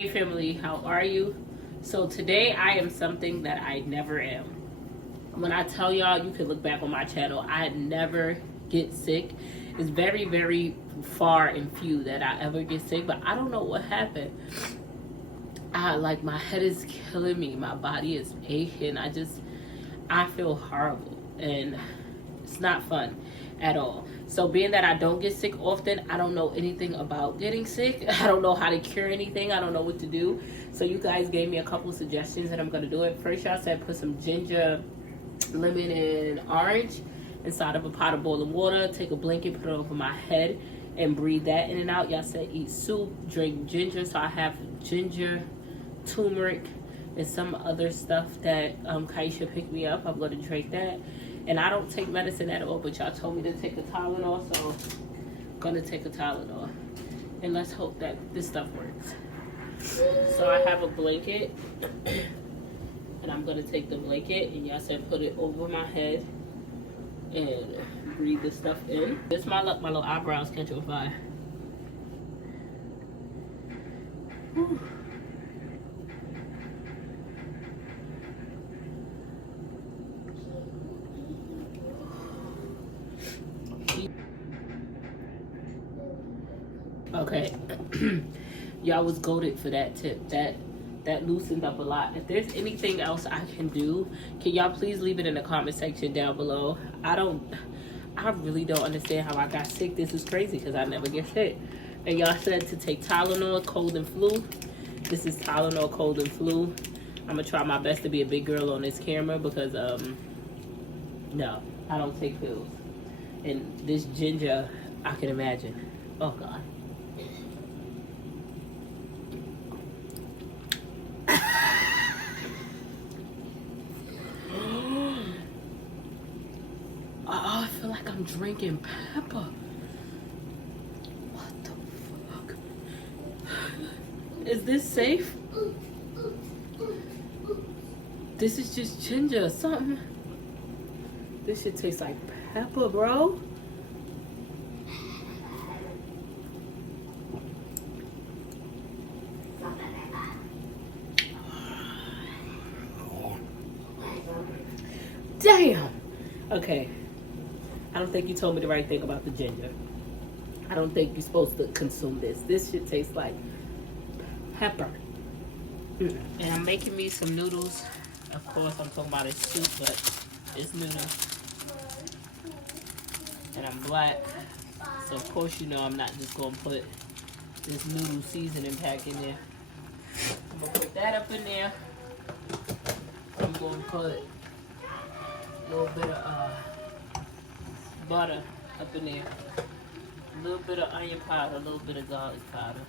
Hey family, how are you? So today I am something that I never am. When I tell y'all, you can look back on my channel, I never get sick. It's very, very far and few that I ever get sick, but I don't know what happened. Like my head is killing me, my body is aching. I feel horrible and it's not fun at all. So being that I don't get sick often, I don't know anything about getting sick. I don't know how to cure anything. I don't know what to do. So you guys gave me a couple suggestions and I'm going to do it. First, y'all said put some ginger, lemon, and orange inside of a pot of boiling water. Take a blanket, put it over my head, and breathe that in and out. Y'all said eat soup, drink ginger. So I have ginger, turmeric, and some other stuff that Kaisha picked me up. I'm going to drink that. And I don't take medicine at all, but y'all told me to take a Tylenol, so I'm gonna take a Tylenol. And let's hope that this stuff works. So I have a blanket, and I'm gonna take the blanket, and y'all said put it over my head and breathe this stuff in. This my luck, my little eyebrows catch on fire. Whew. Okay, y'all was goated for that tip. That loosened up a lot. If there's anything else I can do, can y'all please leave it in the comment section down below. I really don't understand how I got sick. This is crazy because I never get sick. And y'all said to take Tylenol, cold and flu. This is Tylenol, cold and flu. I'm gonna try my best to be a big girl on this camera because no, I don't take pills. And this ginger, I can imagine. Oh God. Oh, I feel like I'm drinking pepper. What the fuck? Is this safe? This is just ginger or something. This shit tastes like pepper, bro. Damn. Okay. I don't think you told me the right thing about the ginger. I don't think you're supposed to consume this. This shit tastes like pepper. And I'm making me some noodles. Of course, I'm talking about it's soup, but it's noodles. And I'm black. So, of course, you know I'm not just going to put this noodle seasoning pack in there. I'm going to put that up in there. I'm going to put a little bit of butter up in there, a little bit of onion powder, a little bit of garlic powder.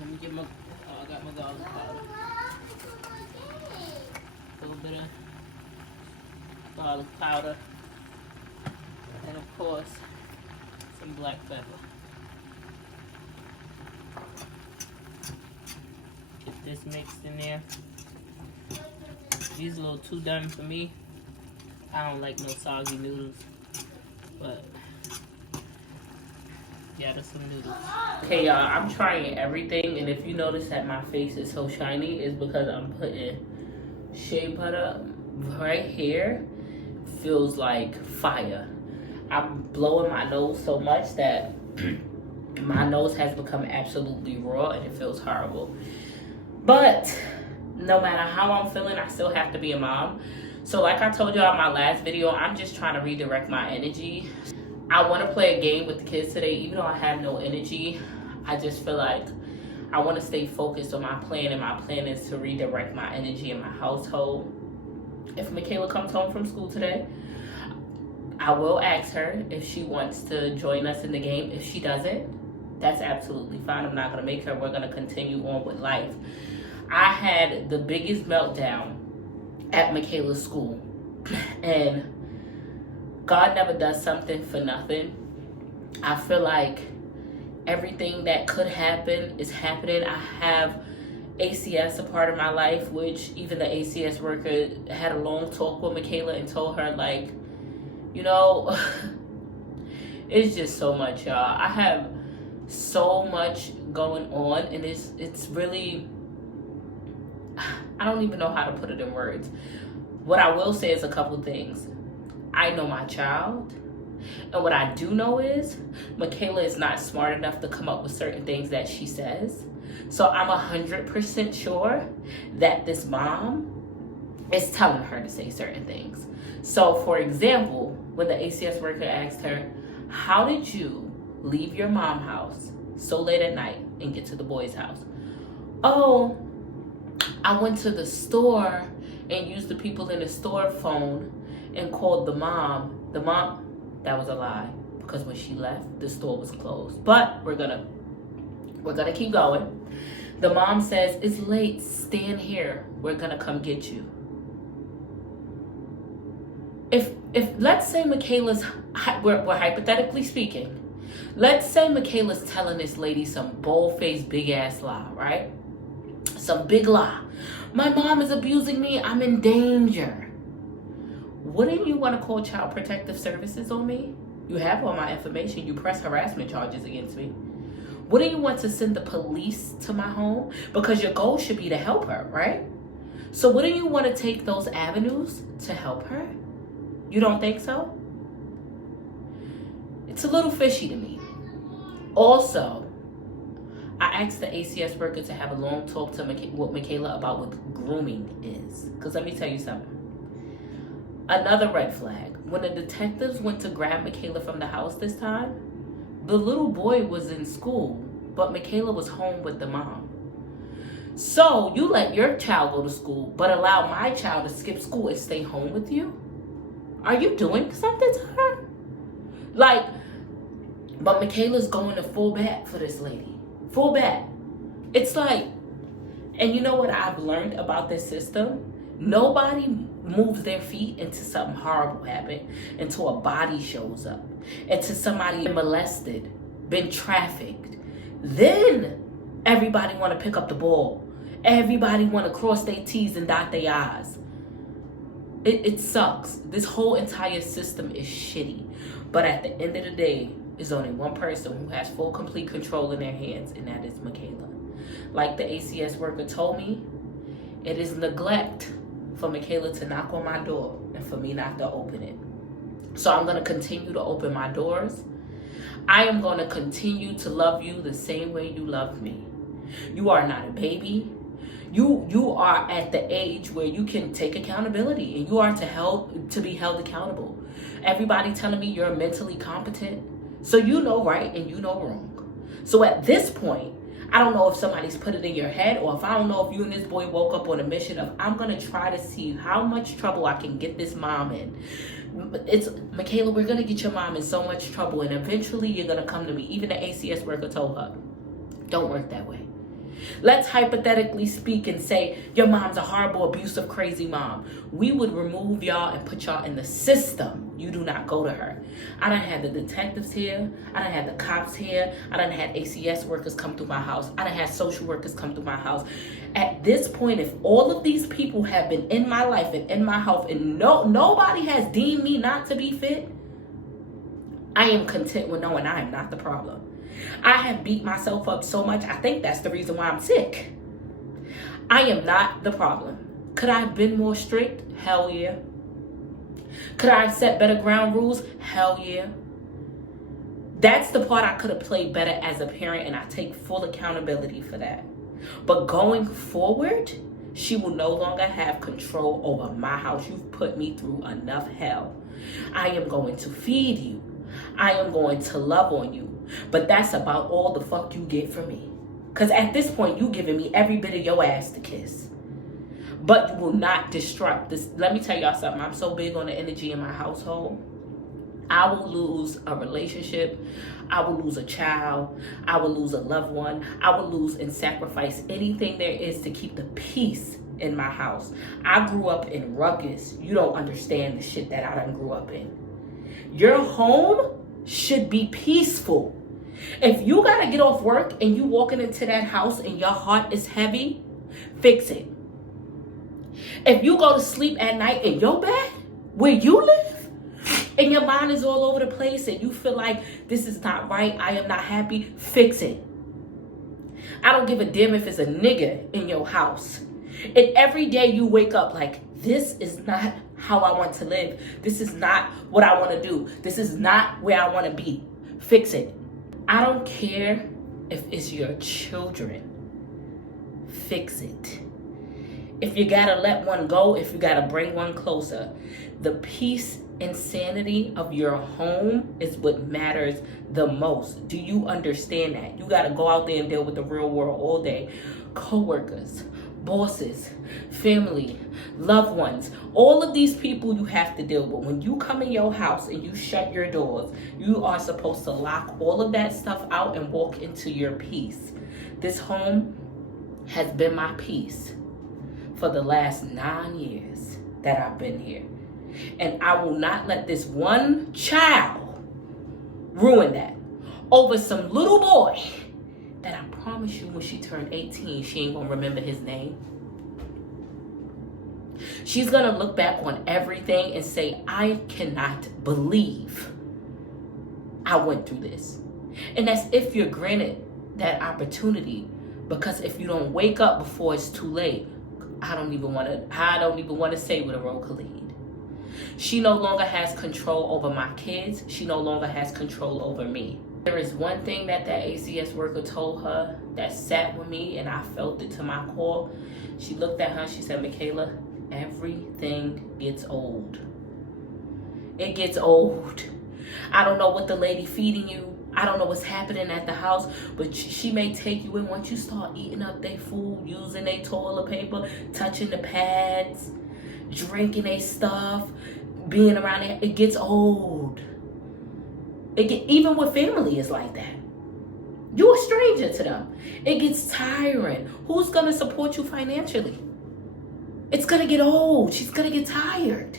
Let me get my, I got my garlic powder. A little bit of garlic powder, and of course, some black pepper. Get this mixed in there. These are a little too done for me. I don't like no soggy noodles, but yeah, there's some noodles. Okay, y'all, I'm trying everything, and if you notice that my face is so shiny, it's because I'm putting shea butter right here. Feels like fire. I'm blowing my nose so much that my nose has become absolutely raw, and it feels horrible. But no matter how I'm feeling, I still have to be a mom. So like I told y'all in my last video, I'm just trying to redirect my energy. I want to play a game with the kids today, even though I have no energy. I just feel like I want to stay focused on my plan, and my plan is to redirect my energy in my household. If Makayla comes home from school today, I will ask her if she wants to join us in the game. If she doesn't, that's absolutely fine. I'm not going to make her. We're going to continue on with life. I had the biggest meltdown at Makayla's school, and God never does something for nothing. I feel like everything that could happen is happening. I have ACS a part of my life, which even the ACS worker had a long talk with Makayla and told her, like, you know, it's just so much, y'all. I have so much going on, and it's really, I don't even know how to put it in words. What I will say is a couple things. I know my child, and what I do know is Makayla is not smart enough to come up with certain things that she says. So I'm 100% sure that this mom is telling her to say certain things. So for example, when the ACS worker asked her, how did you leave your mom's house so late at night and get to the boy's house? Oh, I went to the store and used the people in the store phone and called the mom. The mom, that was a lie, because when she left, the store was closed. But we're gonna keep going. The mom says, it's late, stand here, we're gonna come get you. If let's say Makayla's, we're hypothetically speaking, let's say Makayla's telling this lady some bold-faced, big-ass lie, right? Some big lie. My mom is abusing me, I'm in danger. Wouldn't you want to call Child Protective Services on me? You have all my information, you press harassment charges against me. Wouldn't you want to send the police to my home? Because your goal should be to help her, right? So wouldn't you want to take those avenues to help her? You don't think so? It's a little fishy to me. Also, I asked the ACS worker to have a long talk to with Makayla about what grooming is. Because let me tell you something. Another red flag. When the detectives went to grab Makayla from the house this time, the little boy was in school, but Makayla was home with the mom. So you let your child go to school, but allow my child to skip school and stay home with you? Are you doing something to her? Like, but Makayla's going to full bat for this lady. Full bat. It's like, and you know what I've learned about this system? Nobody moves their feet into something horrible happen, until a body shows up, until somebody been molested, been trafficked. Then everybody want to pick up the ball. Everybody want to cross their T's and dot their I's. It sucks. This whole entire system is shitty. But at the end of the day, there's only one person who has full, complete control in their hands, and that is Makayla. Like the ACS worker told me, it is neglect for Makayla to knock on my door and for me not to open it. So I'm going to continue to open my doors. I am going to continue to love you the same way you loved me. You are not a baby. You are at the age where you can take accountability, and you are to be held accountable. Everybody telling me you're mentally competent, so you know right and you know wrong. So at this point, I don't know if somebody's put it in your head, or if I don't know if you and this boy woke up on a mission of, I'm going to try to see how much trouble I can get this mom in. It's, Makayla, we're going to get your mom in so much trouble, and eventually you're going to come to me. Even the ACS worker told her, don't work that way. Let's hypothetically speak and say your mom's a horrible, abusive, crazy mom. We would remove y'all and put y'all in the system. You do not go to her. I done had the detectives here. I done had the cops here. I done had ACS workers come through my house. I done had social workers come through my house. At this point, if all of these people have been in my life and in my health, and nobody has deemed me not to be fit, I am content with knowing I am not the problem. I have beat myself up so much, I think that's the reason why I'm sick. I am not the problem. Could I have been more strict? Hell yeah. Could I have set better ground rules? Hell yeah. That's the part I could have played better as a parent, and I take full accountability for that. But going forward, she will no longer have control over my house. You've put me through enough hell. I am going to feed you. I am going to love on you. But that's about all the fuck you get from me. Because at this point, you giving me every bit of your ass to kiss. But you will not disrupt this. Let me tell y'all something. I'm so big on the energy in my household. I will lose a relationship. I will lose a child. I will lose a loved one. I will lose and sacrifice anything there is to keep the peace in my house. I grew up in ruckus. You don't understand the shit that I done grew up in. Your home should be peaceful. If you gotta get off work and you walking into that house and your heart is heavy, fix it. If you go to sleep at night in your bed where you live, and your mind is all over the place and you feel like this is not right, I am not happy, fix it. I don't give a damn if it's a nigga in your house. And every day you wake up like, this is not how I want to live. This is not what I want to do. This is not where I want to be. Fix it. I don't care if it's your children. Fix it. If you gotta let one go, if you gotta bring one closer, the peace and sanity of your home is what matters the most. Do you understand that? You gotta go out there and deal with the real world all day. Co-workers, bosses, family, loved ones, all of these people you have to deal with. When you come in your house and you shut your doors, you are supposed to lock all of that stuff out and walk into your peace. This home has been my peace for the last 9 years that I've been here. And I will not let this one child ruin that over some little boy that I promise you when she turned 18, she ain't gonna remember his name. She's gonna look back on everything and say, I cannot believe I went through this. And that's if you're granted that opportunity, because if you don't wake up before it's too late, I don't even want to say what a role could lead. She no longer has control over my kids. She no longer has control over me. There is one thing that ACS worker told her that sat with me and I felt it to my core. She looked at her, she said, Makayla, everything gets old. It gets old. I don't know what the lady feeding you. I don't know what's happening at the house, but she may take you in once you start eating up their food, using their toilet paper, touching the pads, drinking their stuff, being around it. It gets old. Even with family is like that. You're a stranger to them. It gets tiring. Who's going to support you financially? It's going to get old. She's going to get tired.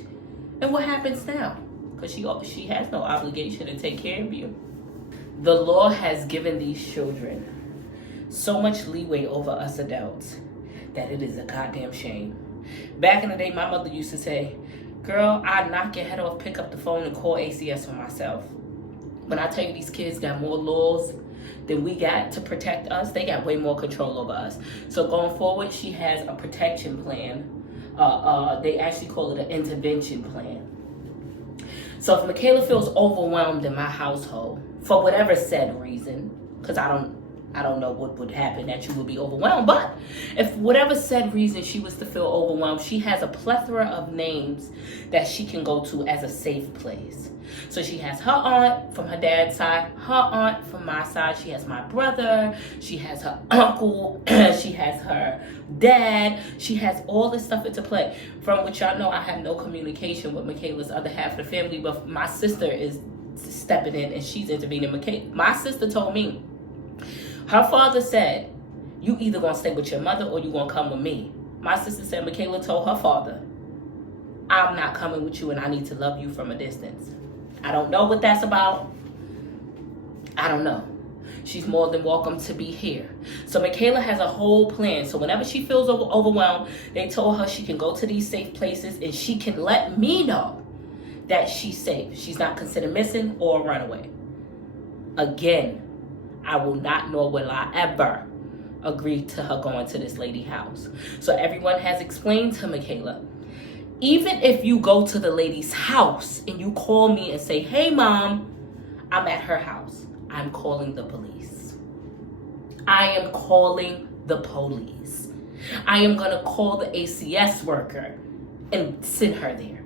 And what happens now? Because she has no obligation to take care of you. The law has given these children so much leeway over us adults that it is a goddamn shame. Back in the day, my mother used to say, girl, I'd knock your head off, pick up the phone and call ACS for myself. When I tell you these kids got more laws than we got to protect us, they got way more control over us. So going forward, she has a protection plan. They actually call it an intervention plan. So if Makayla feels overwhelmed in my household, for whatever said reason, because I don't know what would happen that you would be overwhelmed, but if whatever said reason she was to feel overwhelmed, she has a plethora of names that she can go to as a safe place. So she has her aunt from her dad's side, her aunt from my side, she has my brother, she has her uncle, she has her dad, she has all this stuff into play. From which y'all know I have no communication with Makayla's other half of the family, but my sister is stepping in and she's intervening. My sister told me, her father said, you either gonna stay with your mother or you gonna come with me. My sister said Makayla told her father, I'm not coming with you and I need to love you from a distance. I don't know what that's about. I don't know. She's more than welcome to be here. So Makayla has a whole plan. So whenever she feels overwhelmed, they told her she can go to these safe places and she can let me know that she's safe. She's not considered missing or a runaway. Again, I will not, nor will I ever agree to her going to this lady house. So everyone has explained to Makayla, even if you go to the lady's house and you call me and say, hey mom, I'm at her house, I'm calling the police. I am calling the police. I am gonna call the ACS worker and send her there.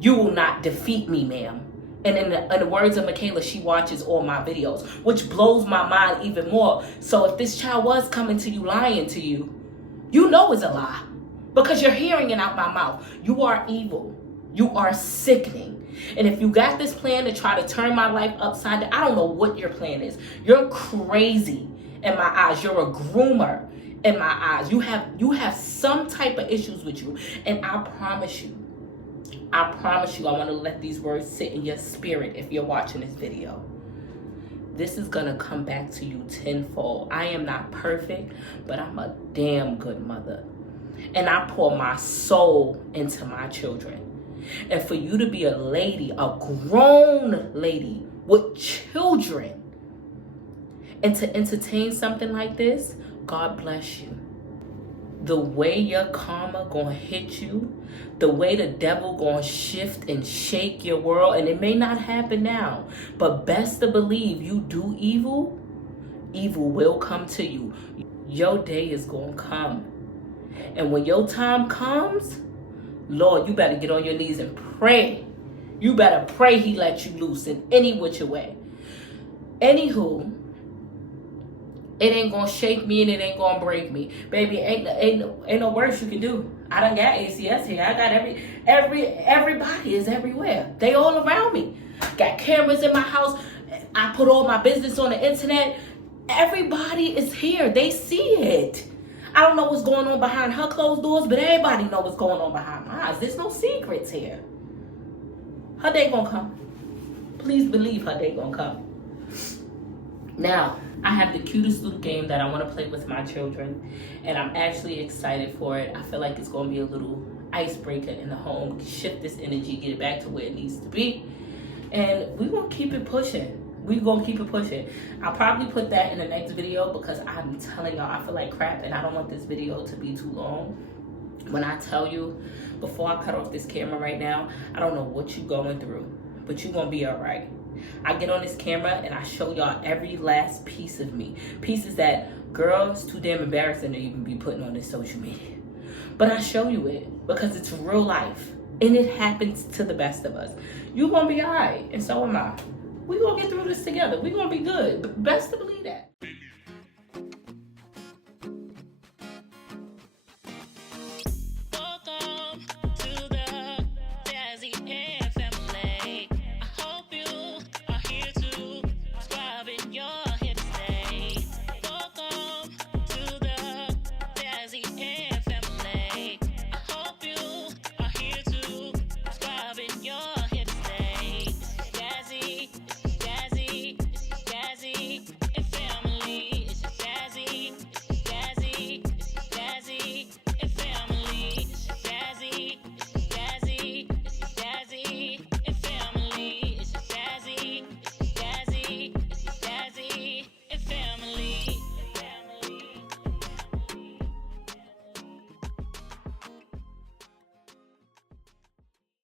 You will not defeat me, ma'am. And in the words of Makayla, she watches all my videos, which blows my mind even more. So if this child was coming to you, lying to you, you know it's a lie. Because you're hearing it out my mouth. You are evil. You are sickening. And if you got this plan to try to turn my life upside down, I don't know what your plan is. You're crazy in my eyes. You're a groomer in my eyes. You have some type of issues with you. And I promise you, I want to let these words sit in your spirit if you're watching this video. This is going to come back to you tenfold. I am not perfect, but I'm a damn good mother. And I pour my soul into my children. And for you to be a lady, a grown lady with children, and to entertain something like this, God bless you. The way your karma gonna hit you, the way the devil gonna shift and shake your world, and it may not happen now, but best to believe you do evil, evil will come to you. Your day is gonna come. And when your time comes, Lord, you better get on your knees and pray. You better pray he let you loose in any which way. Anywho, it ain't gonna shake me and it ain't gonna break me. Baby, ain't no worse you can do. I done got ACS here. I got everybody is everywhere. They all around me. Got cameras in my house. I put all my business on the internet. Everybody is here. They see it. I don't know what's going on behind her closed doors, but everybody know what's going on behind my eyes. There's no secrets here. Her day gonna come. Please believe her day gonna come. Now, I have the cutest little game that I want to play with my children, and I'm actually excited for it. I feel like it's going to be a little icebreaker in the home, shift this energy, get it back to where it needs to be, and we're going to keep it pushing. We're going to keep it pushing. I'll probably put that in the next video because I'm telling y'all, I feel like crap, and I don't want this video to be too long. When I tell you, before I cut off this camera right now, I don't know what you're going through, but you're going to be all right. I get on this camera and I show y'all every last piece of me. Pieces that, girl, it's too damn embarrassing to even be putting on this social media. But I show you it because it's real life. And it happens to the best of us. You're going to be all right. And so am I. We're going to get through this together. We're going to be good. Best to believe that.